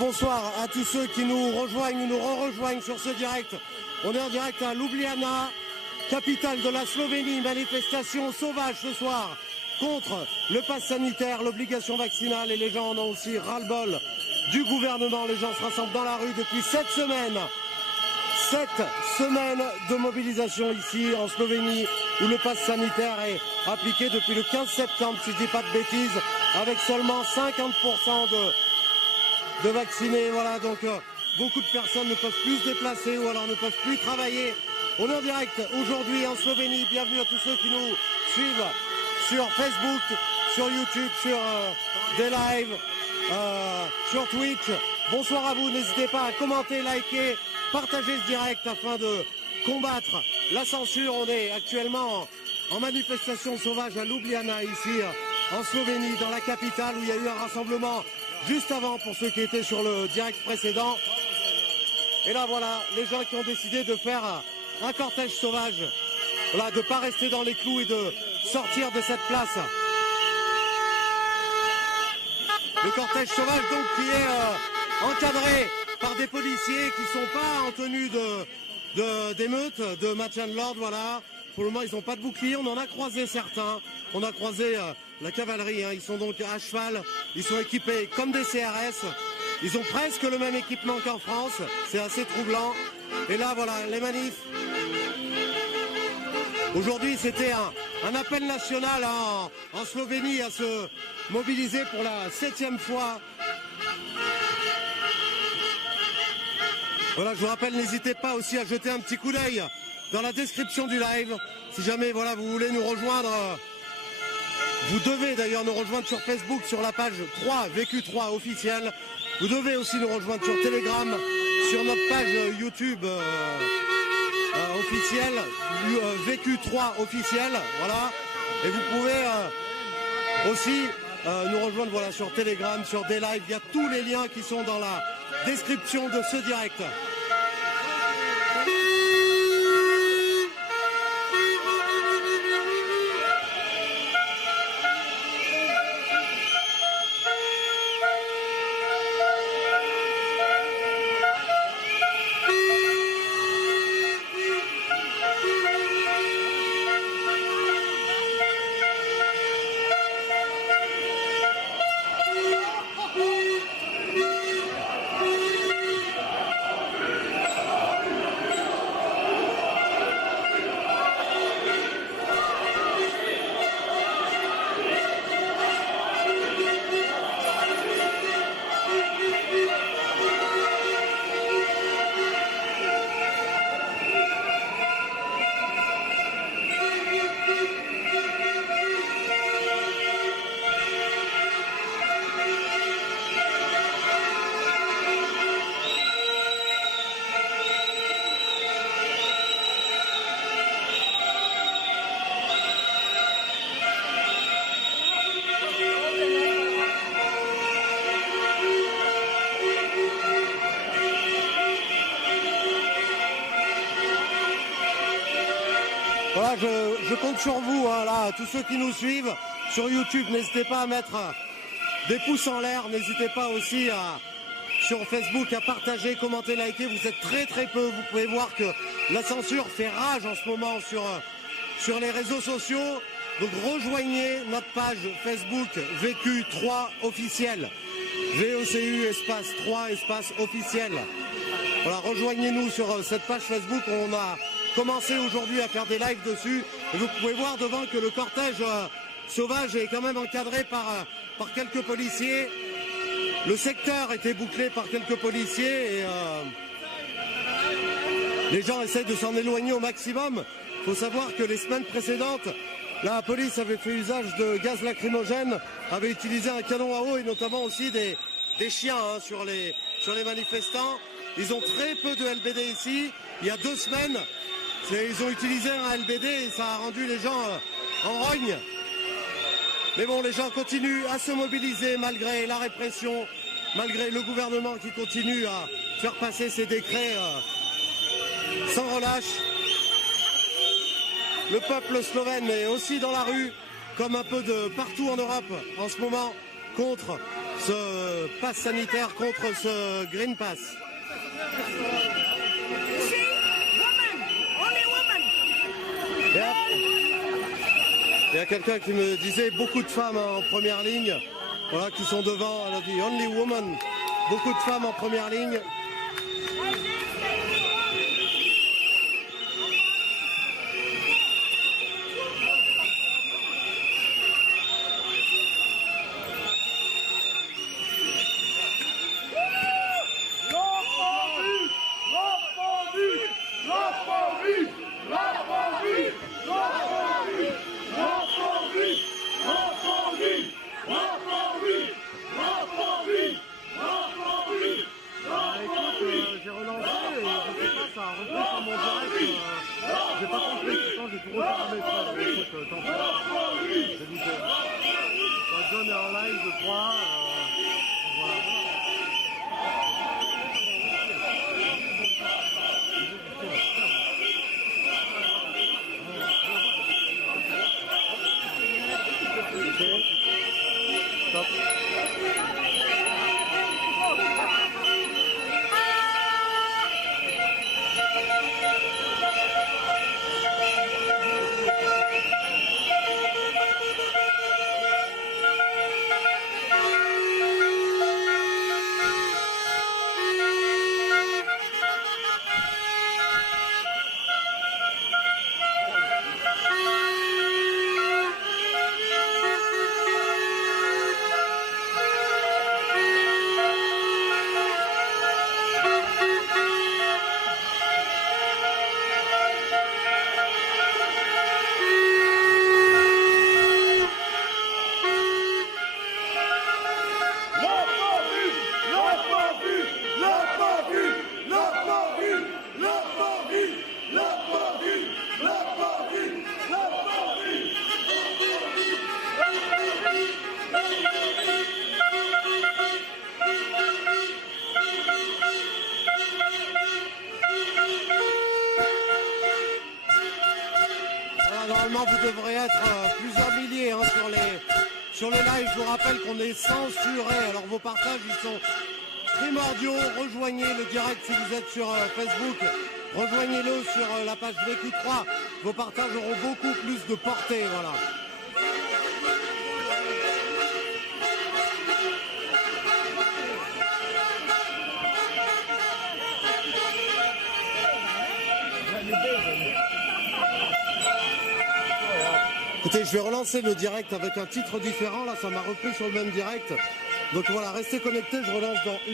Bonsoir à tous ceux qui nous rejoignent ou nous re-rejoignent sur ce direct. On est en direct à Ljubljana, capitale de la Slovénie. Manifestation sauvage ce soir contre le pass sanitaire, l'obligation vaccinale, et les gens en ont aussi ras-le-bol du gouvernement. Les gens se rassemblent dans la rue depuis 7 semaines. 7 semaines de mobilisation ici en Slovénie, où le pass sanitaire est appliqué depuis le 15 septembre, si je ne dis pas de bêtises, avec seulement 50% de vaccinés. Voilà, donc beaucoup de personnes ne peuvent plus se déplacer ou alors ne peuvent plus travailler. On est en direct aujourd'hui en Slovénie. Bienvenue à tous ceux qui nous suivent sur Facebook, sur YouTube, sur des lives, sur Twitch. Bonsoir à vous, n'hésitez pas à commenter, liker, partager ce direct afin de combattre la censure. On est actuellement en manifestation sauvage à Ljubljana, ici en Slovénie, dans la capitale, où il y a eu un rassemblement juste avant pour ceux qui étaient sur le direct précédent. Et là voilà, les gens qui ont décidé de faire un cortège sauvage, voilà, de ne pas rester dans les clous et de sortir de cette place. Le cortège sauvage donc qui est encadré par des policiers qui ne sont pas en tenue d'émeute, de maintien de l'ordre, voilà. Pour le moment, ils n'ont pas de bouclier. On en a croisé certains. On a croisé la cavalerie. Ils sont donc à cheval. Ils sont équipés comme des CRS. Ils ont presque le même équipement qu'en France. C'est assez troublant. Et là, voilà, les manifs. Aujourd'hui, c'était un appel national en Slovénie à se mobiliser pour la 7e fois. Voilà, je vous rappelle, n'hésitez pas aussi à jeter un petit coup d'œil dans la description du live. Si jamais voilà, vous voulez nous rejoindre, vous devez d'ailleurs nous rejoindre sur Facebook, sur la page 3, VQ3 officielle. Vous devez aussi nous rejoindre sur Telegram, sur notre page YouTube officielle, VQ3 officielle. Voilà. Et vous pouvez aussi nous rejoindre voilà, sur Telegram, sur des lives. Il y a tous les liens qui sont dans la description de ce direct. Voilà, je compte sur vous, hein, là, tous ceux qui nous suivent sur YouTube, n'hésitez pas à mettre des pouces en l'air, n'hésitez pas aussi sur Facebook à partager, commenter, liker. Vous êtes très très peu, vous pouvez voir que la censure fait rage en ce moment sur les réseaux sociaux. Donc rejoignez notre page Facebook VQ3 officiel, VECU espace 3 espace officiel. Voilà, rejoignez-nous sur cette page Facebook. On a commencé aujourd'hui à faire des lives dessus. Et vous pouvez voir devant que le cortège sauvage est quand même encadré par quelques policiers. Le secteur était bouclé par quelques policiers et les gens essayent de s'en éloigner au maximum. Il faut savoir que les semaines précédentes, la police avait fait usage de gaz lacrymogène, avait utilisé un canon à eau et notamment aussi des chiens hein, sur les manifestants. Ils ont très peu de LBD ici. Il y a 2 semaines, ils ont utilisé un LBD et ça a rendu les gens en rogne. Mais bon, les gens continuent à se mobiliser malgré la répression, malgré le gouvernement qui continue à faire passer ses décrets sans relâche. Le peuple slovène est aussi dans la rue, comme un peu de partout en Europe en ce moment, contre ce pass sanitaire, contre ce Green Pass. Il y a quelqu'un qui me disait beaucoup de femmes en première ligne, voilà, qui sont devant. Elle a dit only woman, beaucoup de femmes en première ligne. J'ai relancé et je sais pas, ça a repris sur mon direct. J'ai pas compris, pourtant j'ai tout refermé, frère. Écoute, tant pis. J'ai dit que John est en live, je crois. Voilà. Stop. Normalement, vous devrez être plusieurs milliers hein, sur les lives. Je vous rappelle qu'on est censuré. Alors vos partages, ils sont primordiaux. Rejoignez le direct si vous êtes sur Facebook. Rejoignez-le sur la page VQ3. Vos partages auront beaucoup plus de portée. Voilà. Écoutez, je vais relancer le direct avec un titre différent. Là, ça m'a repris sur le même direct. Donc voilà, restez connectés. Je relance dans